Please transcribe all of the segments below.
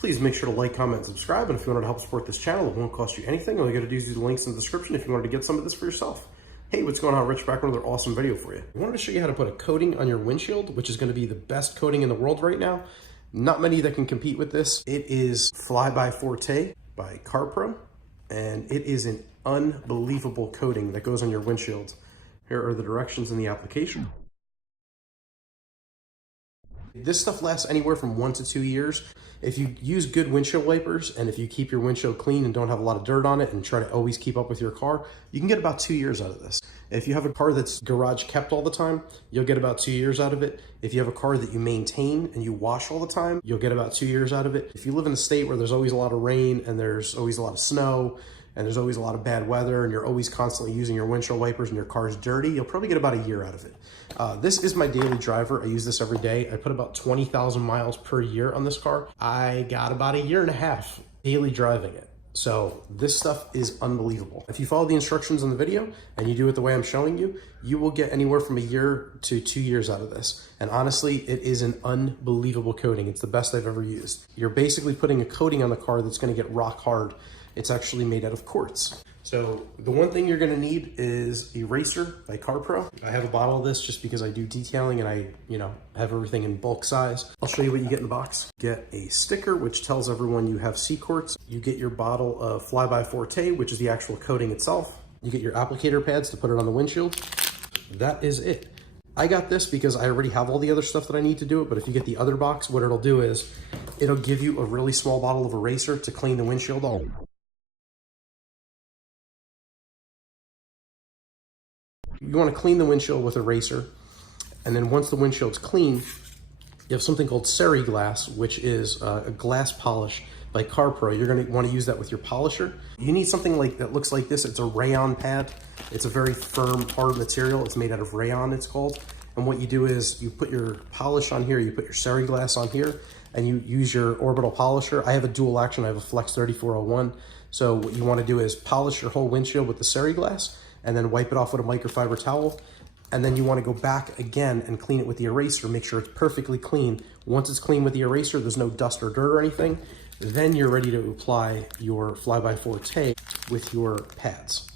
Please make sure to like, comment, and subscribe. And if you wanted to help support this channel, it won't cost you anything. All you got to do is use the links in the description if you wanted to get some of this for yourself. Hey, what's going on? Rich back with another awesome video for you. I wanted to show you how to put a coating on your windshield, which is going to be the best coating in the world right now. Not many that can compete with this. It is FlyByForte by CarPro, and it is an unbelievable coating that goes on your windshield. Here are the directions in the application. This stuff lasts anywhere from 1 to 2 years. If you use good windshield wipers and if you keep your windshield clean and don't have a lot of dirt on it and try to always keep up with your car, you can get about 2 years out of this. If you have a car that's garage kept all the time, you'll get about 2 years out of it. If you have a car that you maintain and you wash all the time, you'll get about 2 years out of it. If you live in a state where there's always a lot of rain and there's always a lot of snow and there's always a lot of bad weather and you're always constantly using your windshield wipers and your car's dirty, you'll probably get about a year out of it. This is my daily driver. I use this every day. I put about 20,000 miles per year on this car. I got about 1.5 years daily driving it. So this stuff is unbelievable. If you follow the instructions in the video and you do it the way I'm showing you, you will get anywhere from 1 year to 2 years out of this. And honestly, it is an unbelievable coating. It's the best I've ever used. You're basically putting a coating on the car that's going to get rock hard. It's actually made out of quartz. So the one thing you're going to need is eraser by CarPro. I have a bottle of this just because I do detailing and I, have everything in bulk size. I'll show you what you get in the box. Get a sticker, which tells everyone you have C-quartz. You get your bottle of FlyByForte, which is the actual coating itself. You get your applicator pads to put it on the windshield. That is it. I got this because I already have all the other stuff that I need to do it, but if you get the other box, what it'll do is it'll give you a really small bottle of eraser to clean the windshield off. You want to clean the windshield with eraser, and then once the windshield's clean, you have something called Glass, which is a glass polish by CarPro. You're going to want to use that with your polisher. You need something like that looks like this. It's a rayon pad. It's a very firm, hard material. It's made out of rayon, it's called. And what you do is you put your polish on here, you put your Glass on here, and you use your orbital polisher. I have a dual action. I have a Flex 3401. So what you want to do is polish your whole windshield with the Glass, and then wipe it off with a microfiber towel. And then you want to go back again and clean it with the eraser, make sure it's perfectly clean. Once it's clean with the eraser, there's no dust or dirt or anything, then you're ready to apply your FlyByForte with your pads.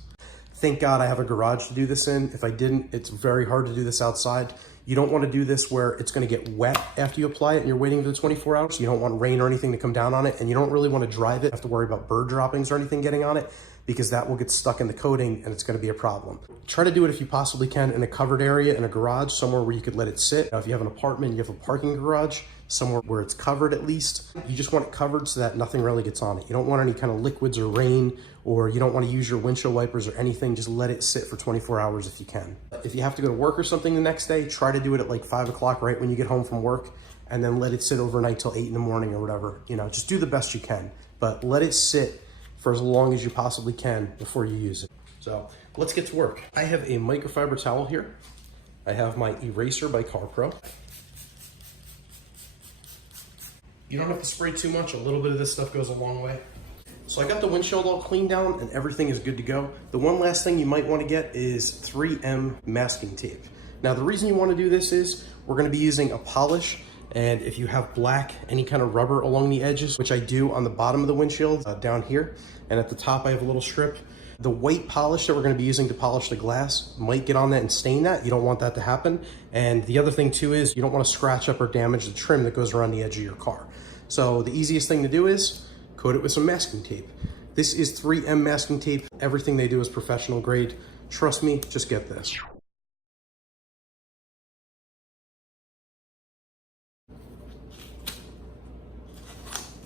Thank God I have a garage to do this in. If I didn't, it's very hard to do this outside. You don't want to do this where it's going to get wet after you apply it and you're waiting for the 24 hours. You don't want rain or anything to come down on it, and you don't really want to drive it, have to worry about bird droppings or anything getting on it, because that will get stuck in the coating and it's going to be a problem. Try to do it if you possibly can in a covered area, in a garage, somewhere where you could let it sit. Now, if you have an apartment, you have a parking garage, somewhere where it's covered at least. You just want it covered so that nothing really gets on it. You don't want any kind of liquids or rain, or you don't want to use your windshield wipers or anything. Just let it sit for 24 hours if you can. If you have to go to work or something the next day, try to do it at like 5 o'clock right when you get home from work, and then let it sit overnight till 8 in the morning or whatever. Just do the best you can, but let it sit for as long as you possibly can before you use it. So let's get to work. I have a microfiber towel here. I have my eraser by CarPro. You don't have to spray too much. A little bit of this stuff goes a long way. So I got the windshield all cleaned down and everything is good to go. The one last thing you might want to get is 3M masking tape. Now the reason you want to do this is we're going to be using a polish, and if you have black, any kind of rubber along the edges, which I do on the bottom of the windshield down here, and at the top I have a little strip. The white polish that we're going to be using to polish the glass might get on that and stain that. You don't want that to happen. And the other thing too is you don't want to scratch up or damage the trim that goes around the edge of your car. So the easiest thing to do is coat it with some masking tape. This is 3M masking tape. Everything they do is professional grade. Trust me, just get this.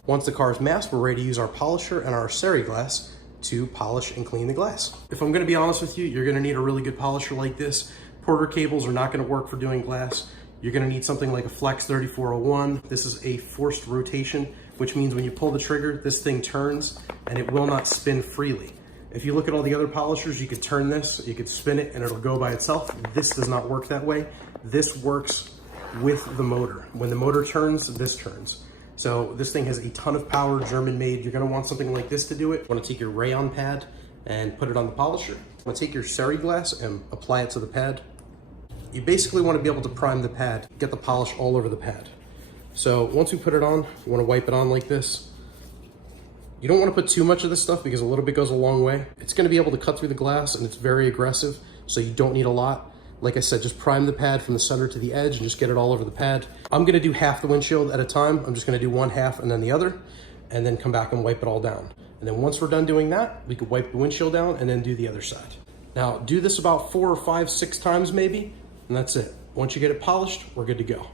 Once the car is masked, we're ready to use our polisher and our Glass to polish and clean the glass. If I'm going to be honest with you, you're going to need a really good polisher like this. Porter cables are not going to work for doing glass. You're going to need something like a Flex 3401. This is a forced rotation, which means when you pull the trigger, this thing turns and it will not spin freely. If you look at all the other polishers, you could turn this, you could spin it and it'll go by itself. This does not work that way. This works with the motor. When the motor turns, this turns. So this thing has a ton of power, German made. You're gonna want something like this to do it. You wanna take your rayon pad and put it on the polisher. You wanna take your Glass and apply it to the pad. You basically wanna be able to prime the pad, get the polish all over the pad. So once we put it on, you want to wipe it on like this. You don't want to put too much of this stuff because a little bit goes a long way. It's going to be able to cut through the glass and it's very aggressive, so you don't need a lot. Like I said, just prime the pad from the center to the edge and just get it all over the pad. I'm going to do half the windshield at a time. I'm just going to do one half and then the other, and then come back and wipe it all down. And then once we're done doing that, we could wipe the windshield down and then do the other side. Now do this about 4 or 5, 6 times maybe, and that's it. Once you get it polished, we're good to go.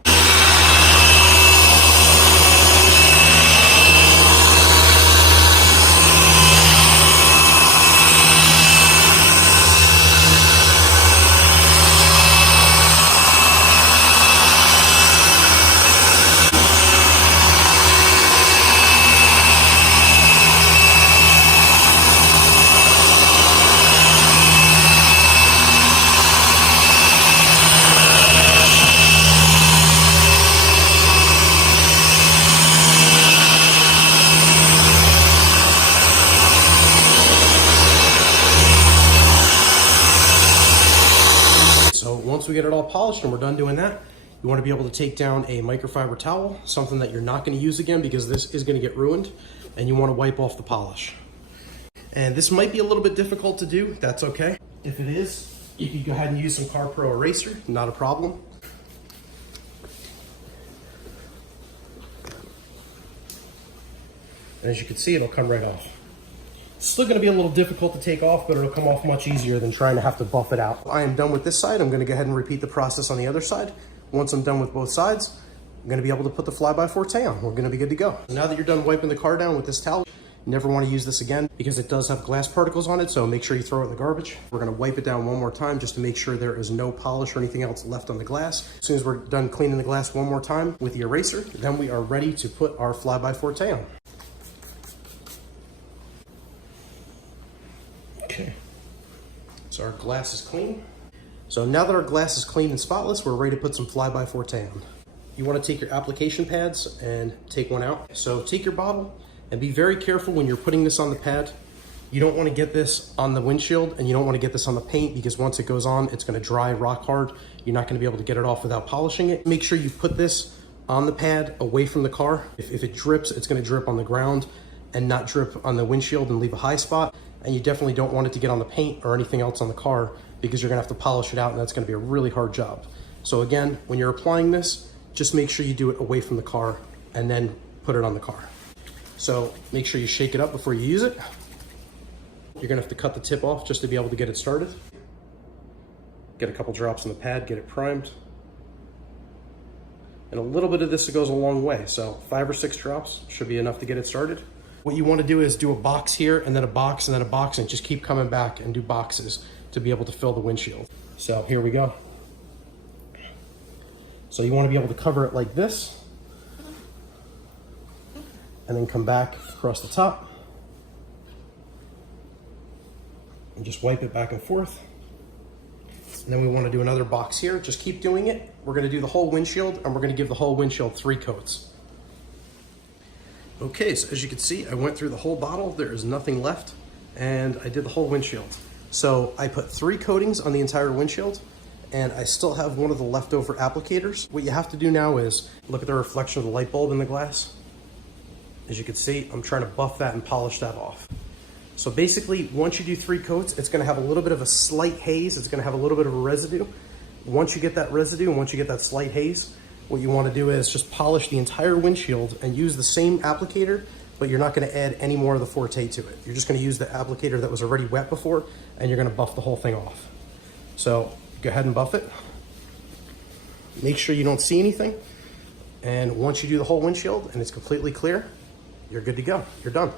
Once we get it all polished and we're done doing that, you want to be able to take down a microfiber towel, something that you're not going to use again because this is going to get ruined, and you want to wipe off the polish. And this might be a little bit difficult to do. That's okay. If it is, you can go ahead and use some CarPro eraser, not a problem. And as you can see, it'll come right off. It's still going to be a little difficult to take off, but it'll come off much easier than trying to have to buff it out. I am done with this side. I'm going to go ahead and repeat the process on the other side. Once I'm done with both sides, I'm going to be able to put the FlyByForte on. We're going to be good to go. Now that you're done wiping the car down with this towel, you never want to use this again because it does have glass particles on it, so make sure you throw it in the garbage. We're going to wipe it down one more time just to make sure there is no polish or anything else left on the glass. As soon as we're done cleaning the glass one more time with the eraser, then we are ready to put our FlyByForte on. Okay, so our glass is clean. So now that our glass is clean and spotless, we're ready to put some FlyByForte on. You want to take your application pads and take one out. So take your bottle and be very careful when you're putting this on the pad. You don't want to get this on the windshield and you don't want to get this on the paint because once it goes on, it's going to dry rock hard. You're not going to be able to get it off without polishing it. Make sure you put this on the pad away from the car. If it drips, it's going to drip on the ground and not drip on the windshield and leave a high spot. And you definitely don't want it to get on the paint or anything else on the car because you're gonna have to polish it out and that's gonna be a really hard job. So again, when you're applying this, just make sure you do it away from the car and then put it on the car. So make sure you shake it up before you use it. You're gonna have to cut the tip off just to be able to get it started. Get a couple drops on the pad, get it primed. And a little bit of this goes a long way. So 5 or 6 drops should be enough to get it started. What you want to do is do a box here and then a box and then a box and just keep coming back and do boxes to be able to fill the windshield. So here we go. So you want to be able to cover it like this and then come back across the top and just wipe it back and forth. And then we want to do another box here. Just keep doing it. We're going to do the whole windshield and we're going to give the whole windshield 3 coats. Okay, so as you can see, I went through the whole bottle. There is nothing left, and I did the whole windshield. So I put 3 coatings on the entire windshield, and I still have one of the leftover applicators. What you have to do now is look at the reflection of the light bulb in the glass. As you can see, I'm trying to buff that and polish that off. So basically, once you do 3 coats, it's gonna have a little bit of a slight haze. It's gonna have a little bit of a residue. Once you get that residue, and once you get that slight haze, what you want to do is just polish the entire windshield and use the same applicator, but you're not going to add any more of the Forte to it. You're just going to use the applicator that was already wet before, and you're going to buff the whole thing off. So go ahead and buff it. Make sure you don't see anything. And once you do the whole windshield and it's completely clear, you're good to go. You're done.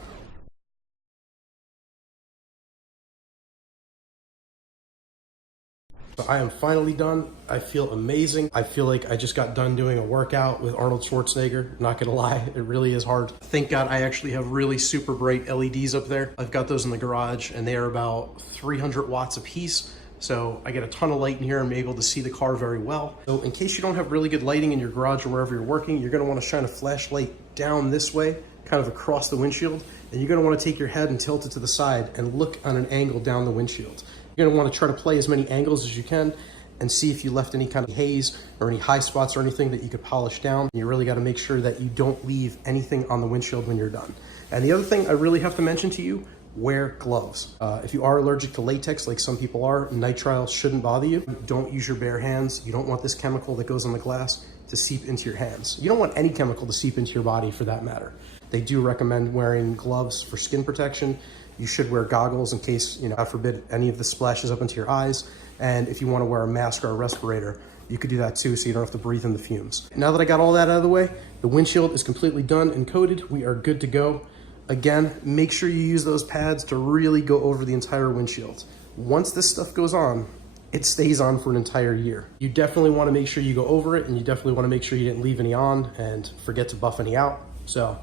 So I am finally done. I feel amazing. I feel like I just got done doing a workout with Arnold Schwarzenegger. Not gonna lie, it really is hard. Thank God I actually have really super bright LEDs up there. I've got those in the garage and they are about 300 watts a piece. So I get a ton of light in here and I'm able to see the car very well. So in case you don't have really good lighting in your garage or wherever you're working, you're gonna wanna shine a flashlight down this way, kind of across the windshield. And you're gonna wanna take your head and tilt it to the side and look on an angle down the windshield. You're gonna wanna try to play as many angles as you can and see if you left any kind of haze or any high spots or anything that you could polish down. You really got to make sure that you don't leave anything on the windshield when you're done. And the other thing I really have to mention to you, wear gloves. If you are allergic to latex, like some people are, nitrile shouldn't bother you. Don't use your bare hands. You don't want this chemical that goes on the glass to seep into your hands. You don't want any chemical to seep into your body for that matter. They do recommend wearing gloves for skin protection. You should wear goggles in case, God forbid, any of this splashes up into your eyes. And if you want to wear a mask or a respirator, you could do that too, so you don't have to breathe in the fumes. Now that I got all that out of the way, the windshield is completely done and coated. We are good to go. Again, make sure you use those pads to really go over the entire windshield. Once this stuff goes on, it stays on for an entire year. You definitely want to make sure you go over it, and you definitely want to make sure you didn't leave any on and forget to buff any out. So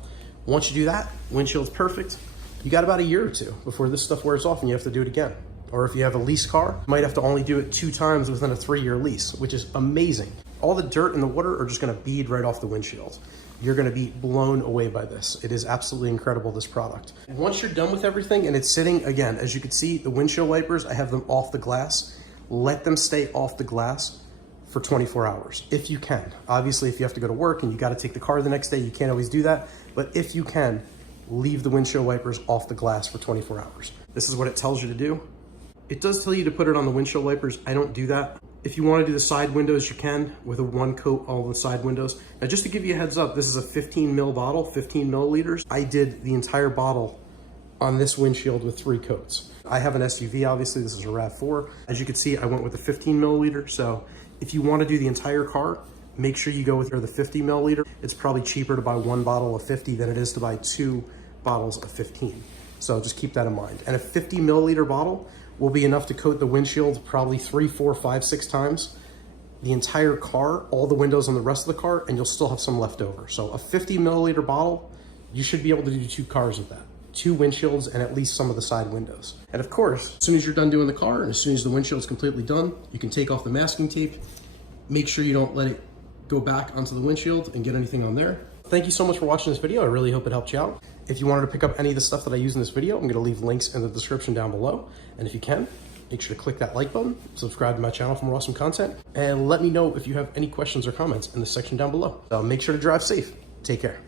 once you do that, windshield's perfect. You got about a year or two before this stuff wears off and you have to do it again. Or if you have a lease car, you might have to only do it 2 times within a 3-year lease, which is amazing. All the dirt and the water are just gonna bead right off the windshield. You're gonna be blown away by this. It is absolutely incredible, this product. Once you're done with everything and it's sitting, again, as you can see, the windshield wipers, I have them off the glass. Let them stay off the glass for 24 hours, if you can. Obviously, if you have to go to work and you gotta take the car the next day, you can't always do that. But if you can, leave the windshield wipers off the glass for 24 hours. This is what it tells you to do. It does tell you to put it on the windshield wipers. I don't do that. If you want to do the side windows, you can with a 1 coat all the side windows. Now, just to give you a heads up, this is a 15 ml bottle, 15 milliliters. I did the entire bottle on this windshield with 3 coats. I have an SUV, obviously. This is a RAV4. As you can see, I went with a 15 milliliter. So if you want to do the entire car, make sure you go with the 50 milliliter. It's probably cheaper to buy 1 bottle of 50 than it is to buy 2 bottles of 15. So just keep that in mind. And a 50 milliliter bottle will be enough to coat the windshield probably 3, 4, 5, 6 times. The entire car, all the windows on the rest of the car, and you'll still have some left over. So a 50 milliliter bottle, you should be able to do 2 cars with that. 2 windshields and at least some of the side windows. And of course, as soon as you're done doing the car and as soon as the windshield's completely done, you can take off the masking tape. Make sure you don't let it go back onto the windshield and get anything on there. Thank you so much for watching this video. I really hope it helped you out. If you wanted to pick up any of the stuff that I use in this video, I'm gonna leave links in the description down below. And if you can, make sure to click that like button, subscribe to my channel for more awesome content, and let me know if you have any questions or comments in the section down below. So make sure to drive safe. Take care.